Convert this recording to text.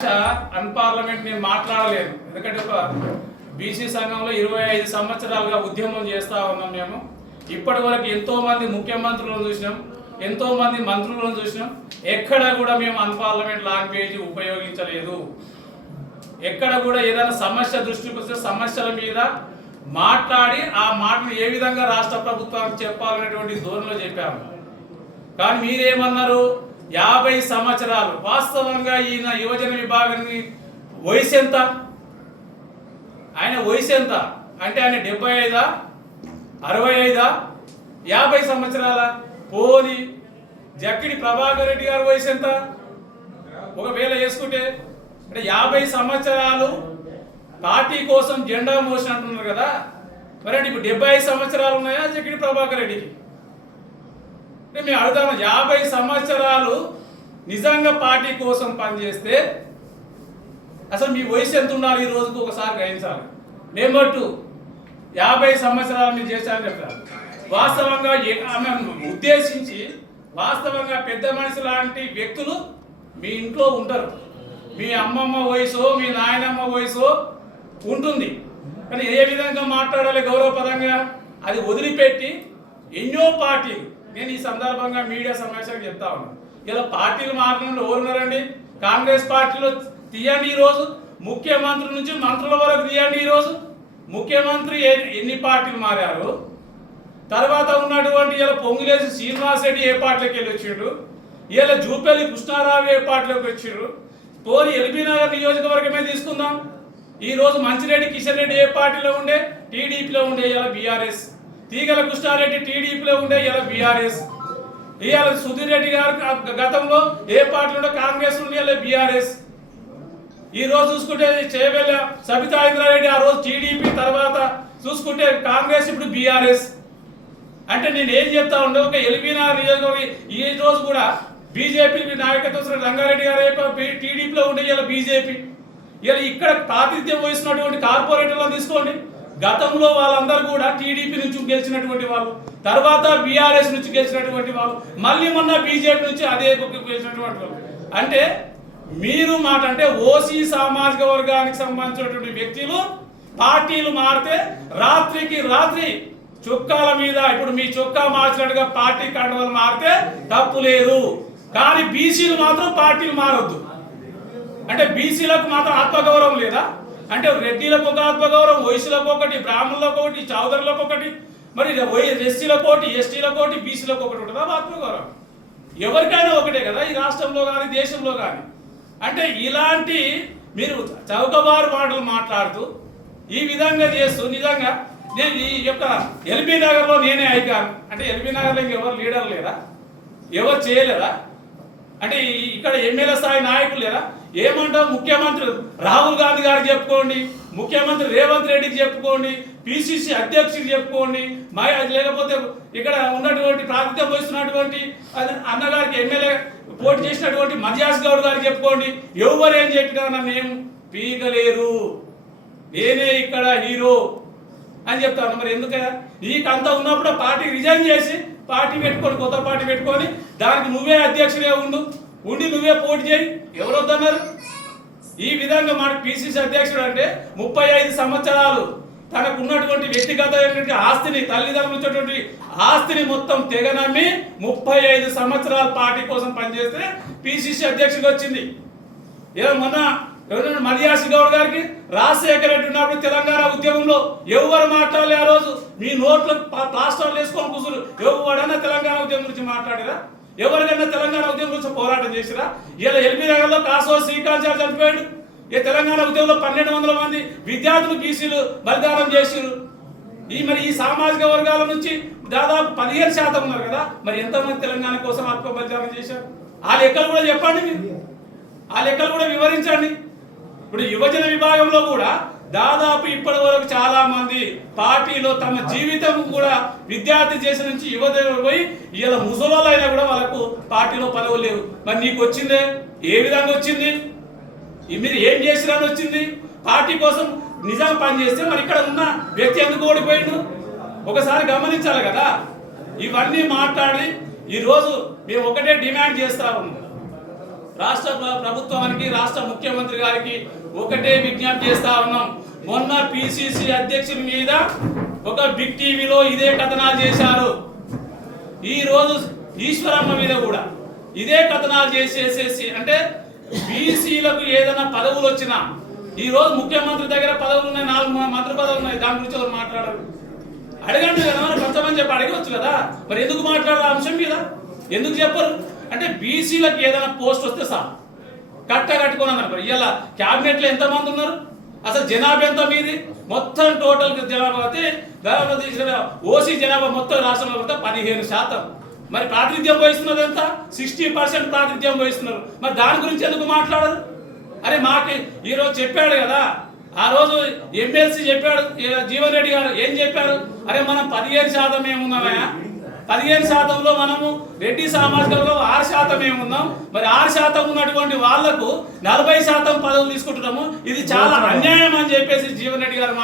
అన్పార్లమెంట్ నేను మాట్లాడలేను. ఎందుకంటే ఒక బీసీ సంఘంలో 25 సంవత్సరాలుగా ఉద్యమం చేస్తూ ఉన్నాం. మేము ఇప్పటి వరకు ఎంతోమంది ముఖ్యమంత్రులను చూసినాం, ఎంతోమంది మంత్రులను చూసినాం. ఎక్కడ కూడా మేము అన్పార్లమెంట్ లాంగ్వేజ్ ఉపయోగించలేదు. ఎక్కడ కూడా ఏదైనా సమస్య దృష్టికి వస్తే సమస్యల మీద మాట్లాడి ఆ మాటను ఏ విధంగా రాష్ట్ర ప్రభుత్వానికి చెప్పాలనేటువంటి ధోరణిలో చెప్పాము. కానీ మీరేమన్నారు? 50 సంవత్సరాలు. వాస్తవంగా ఈయన యువజన విభాగాన్ని వయసు ఎంత? ఆయన వయసు ఎంత అంటే ఆయన 75, 65, 50 సంవత్సరాల? పోని జక్కిడి ప్రభాకర్ రెడ్డి గారి వయసు ఎంత ఒకవేళ వేసుకుంటే? అంటే 50 సంవత్సరాలు పార్టీ కోసం జెండా మోషన్ అంటున్నారు కదా. మరి అంటే ఇప్పుడు 75 సంవత్సరాలు ఉన్నాయా జక్కిడి ప్రభాకర్ రెడ్డికి? అంటే మేము అడుగుతాము, 50 సంవత్సరాలు నిజంగా పార్టీ కోసం పనిచేస్తే అసలు మీ వయసు ఎంత ఉండాలి? ఈ రోజుకు ఒకసారి గ్రహించాలి. నెంబర్ 2, 50 సంవత్సరాలు మీరు చేశారని చెప్తారు. వాస్తవంగా ఉద్దేశించి వాస్తవంగా పెద్ద మనిషి లాంటి వ్యక్తులు మీ ఇంట్లో ఉంటారు. మీ అమ్మమ్మ వయసు, మీ నాయనమ్మ వయసు ఉంటుంది. కానీ ఏ విధంగా మాట్లాడాలి గౌరవపదంగా అది వదిలిపెట్టి ఎన్నో పార్టీలు, నేను ఈ సందర్భంగా మీడియా సమావేశానికి చెప్తా ఉన్నాను, ఇలా పార్టీలు మారిన ఎవరున్నారండి? కాంగ్రెస్ పార్టీలో తీయండి ఈరోజు, ముఖ్యమంత్రి నుంచి మంత్రుల వరకు తీయండి ఈరోజు. ముఖ్యమంత్రి ఎన్ని పార్టీలు మారారు? తర్వాత ఉన్నటువంటి ఇలా పొంగులేసి శ్రీనివాస్ రెడ్డి ఏ పార్టీలోకి వెళ్ళి వచ్చిండు? ఇలా జూపల్లి కృష్ణారావు ఏ పార్టీలోకి వచ్చిండు? పోని ఎల్బీ నగర్ నియోజకవర్గమే తీసుకుందాం. ఈరోజు మంచిరెడ్డి కిషన్ రెడ్డి ఏ పార్టీలో ఉండే? టీడీపీలో ఉండే, ఇలా బీఆర్ఎస్. తీగల కృష్ణారెడ్డి టీడీపీలో ఉండే, ఇలా బీఆర్ఎస్. ఇవాళ సుధీర్ రెడ్డి గారు గతంలో ఏ పార్టీలో ఉండే? కాంగ్రెస్ ఉండే, ఇలా బీఆర్ఎస్. ఈ రోజు చూసుకుంటే చేవెళ్ళ సబితా ఇంద్రారెడ్డి ఆ రోజు టీడీపీ, తర్వాత చూసుకుంటే కాంగ్రెస్, ఇప్పుడు బీఆర్ఎస్. అంటే నేను ఏం చెప్తా ఉండే, ఒక ఎల్బీ నగర్ నియోజకవర్గం ఈ రోజు కూడా బీజేపీ నాయకత్వం రంగారెడ్డి గారు టీడీపీలో ఉండే, ఇలా బీజేపీ. ఇలా ఇక్కడ ప్రాతినిధ్యం వహిస్తున్నటువంటి కార్పొరేటర్లను తీసుకోండి. గతంలో వాళ్ళందరూ కూడా టీడీపీ నుంచి గెలిచినటువంటి వాళ్ళు, తర్వాత బీఆర్ఎస్ నుంచి గెలిచినటువంటి వాళ్ళు, మళ్ళీ మొన్న బీజేపీ నుంచి అదే గెలిచినటువంటి వాళ్ళు. అంటే మీరు మాట అంటే ఓసీ సామాజిక వర్గానికి సంబంధించినటువంటి వ్యక్తులు పార్టీలు మారితే రాత్రికి రాత్రి చొక్కాల మీద, ఇప్పుడు మీ చొక్కా మార్చినట్టుగా పార్టీ కండవలు మారితే తప్పు లేదు. కానీ బీసీలు మాత్రం పార్టీలు మారొద్దు. అంటే బీసీలకు మాత్రం ఆత్మగౌరవం లేదా? అంటే రెడ్డిలకు ఒక ఆత్మగౌరవం, వయసులకు ఒకటి, బ్రాహ్మణులకు ఒకటి, చౌదరులకు ఒకటి, మరి ఎస్సీలకు ఒకటి, ఎస్టీలకు ఒకటి, బీసీలకు ఒకటి ఉంటుందా ఆత్మగౌరవం? ఎవరికైనా ఒకటే కదా ఈ రాష్ట్రంలో కానీ దేశంలో కానీ. అంటే ఇలాంటి మీరు చౌకబారు మాటలు మాట్లాడుతూ ఈ విధంగా చేస్తూ, నిజంగా నేను ఈ యొక్క ఎల్బీ నగర్లో నేనే ఐకాన్ అంటే ఎల్బీ నగర్లో ఇంకెవరు లీడర్ లేరా? ఎవరు చేయలేరా? అంటే ఇక్కడ ఎమ్మెల్యే స్థాయి నాయకులు లేరా? ఏమంటావు? ముఖ్యమంత్రి రాహుల్ గాంధీ గారికి చెప్పుకోండి, ముఖ్యమంత్రి రేవంత్ రెడ్డికి చెప్పుకోండి, పిసిసి అధ్యక్షుడికి చెప్పుకోండి, లేకపోతే ఇక్కడ ఉన్నటువంటి ప్రాతినిధ్యం వహిస్తున్నటువంటి అన్నగారికి ఎమ్మెల్యే పోటీ చేసినటువంటి మధ్యాస్ గౌడ్ గారికి చెప్పుకోండి. ఎవరేం చెప్పినా నన్ను ఏం పీకలేరు, నేనే ఇక్కడ హీరో అని చెప్తాను. మరి ఎందుకయ్యా? నీకంతా ఉన్నప్పుడు పార్టీ రిజైన్ చేసి పార్టీ పెట్టుకొని, కొత్త పార్టీ పెట్టుకొని దానికి నువ్వే అధ్యక్షుడే ఉండి నువ్వే పోటీ చేయి. ఎవరు వద్దన్నారు? ఈ విధంగా మన పిసిసి అధ్యక్షుడు అంటే 35 సంవత్సరాలు తనకు ఉన్నటువంటి వ్యక్తిగతమైనటువంటి ఆస్తిని, తల్లిదండ్రులు ఆస్తిని మొత్తం తెగనమ్మి 35 సంవత్సరాలు పార్టీ కోసం పనిచేస్తే పిసిసి అధ్యక్షుడికి వచ్చింది. మొన్న మధ్యాసి గౌడ్ గారికి రాజశేఖర రెడ్డి ఉన్నప్పుడు తెలంగాణ ఉద్యమంలో ఎవరు మాట్లాడలే? ఆ రోజు మీ నోట్లు ప్లాస్టర్లు వేసుకొని కూర్చురు. ఎవడన్నా తెలంగాణ ఉద్యమం గురించి మాట్లాడారా? ఎవరికైనా తెలంగాణ ఉద్యమం గురించి పోరాటం చేసిరా? ఇలా ఎల్బీ నగర్లో కాసో శ్రీకాంత్ చారి చనిపోయాడు. ఈ తెలంగాణ ఉద్యమంలో 1200 మంది విద్యార్థులు బీసీలు బలిదానం చేసిరు. మరి ఈ సామాజిక వర్గాల నుంచి దాదాపు 15% ఉన్నారు కదా. మరి ఎంతమంది తెలంగాణ కోసం ఆత్మ బలిదానం చేశారు? ఆ లెక్కలు కూడా చెప్పండి, మీరు ఆ లెక్కలు కూడా వివరించండి. ఇప్పుడు యువజన విభాగంలో కూడా దాదాపు ఇప్పటి వరకు చాలా మంది పార్టీలో తమ జీవితం కూడా విద్యార్థి చేసిన నుంచి యువత పోయి ఇలా ముసలోళ్ళు అయినా కూడా వాళ్ళకు పార్టీలో పదవులు లేవు. మరి నీకు వచ్చిందే? ఏ విధంగా వచ్చింది? మీరు ఏం చేసిరని వచ్చింది? పార్టీ కోసం నిజంగా పనిచేస్తే మరి ఇక్కడ ఉన్న వ్యక్తి ఎందుకు ఓడిపోయిండు? ఒకసారి గమనించాలి కదా. ఇవన్నీ మాట్లాడి ఈరోజు మేము ఒకటే డిమాండ్ చేస్తా ఉన్నాం, రాష్ట్ర ప్రభుత్వానికి, రాష్ట్ర ముఖ్యమంత్రి గారికి ఒకటే విజ్ఞప్తి చేస్తా ఉన్నాం. మొన్న పిసిసి అధ్యక్షుని మీద ఒక బిగ్ టీవీలో ఇదే కథనాలు చేశారు. ఈ రోజు ఈశ్వరమ్మ మీద కూడా ఇదే కథనాలు చేసేసేసి, అంటే బీసీలకు ఏదైనా పదవులు వచ్చినా, ఈ రోజు ముఖ్యమంత్రి దగ్గర పదవులు ఉన్నాయి, 4 మంత్రి పదవులు ఉన్నాయి, దాని గురించి ఎవరు మాట్లాడరు? అడగండి కదా, మరి కొంతమంది చెప్పి అడగవచ్చు కదా, మరి ఎందుకు మాట్లాడారు ఆ అంశం మీద? ఎందుకు చెప్పరు? అంటే బీసీలకు ఏదైనా పోస్ట్ వస్తే సార్ కట్టుకున్నాను అనుకో. ఇలా క్యాబినెట్లో ఎంతమంది ఉన్నారు? అసలు జనాభా ఎంత మీది? మొత్తం టోటల్ జనాభా అయితే ఓసీ జనాభా మొత్తం రాష్ట్రంలో 15%. మరి ప్రాతినిధ్యం వహిస్తున్నది ఎంత? 60% ప్రాతినిధ్యం వహిస్తున్నారు. మరి దాని గురించి ఎందుకు మాట్లాడరు? అరే మాకు ఈరోజు చెప్పాడు కదా, ఆ రోజు ఎమ్మెల్సీ చెప్పాడు జీవన్ రెడ్డి గారు, ఏం చెప్పారు? అరే మనం 15% ఏమున్నామా? 15%లో మనము రెడ్డి సామాజికంలో 6% ఏమున్నాం. మరి 6% ఉన్నటువంటి వాళ్లకు 40% పదవులు తీసుకుంటున్నాము. ఇది చాలా అన్యాయం అని చెప్పేసి జీవన్ రెడ్డి గారు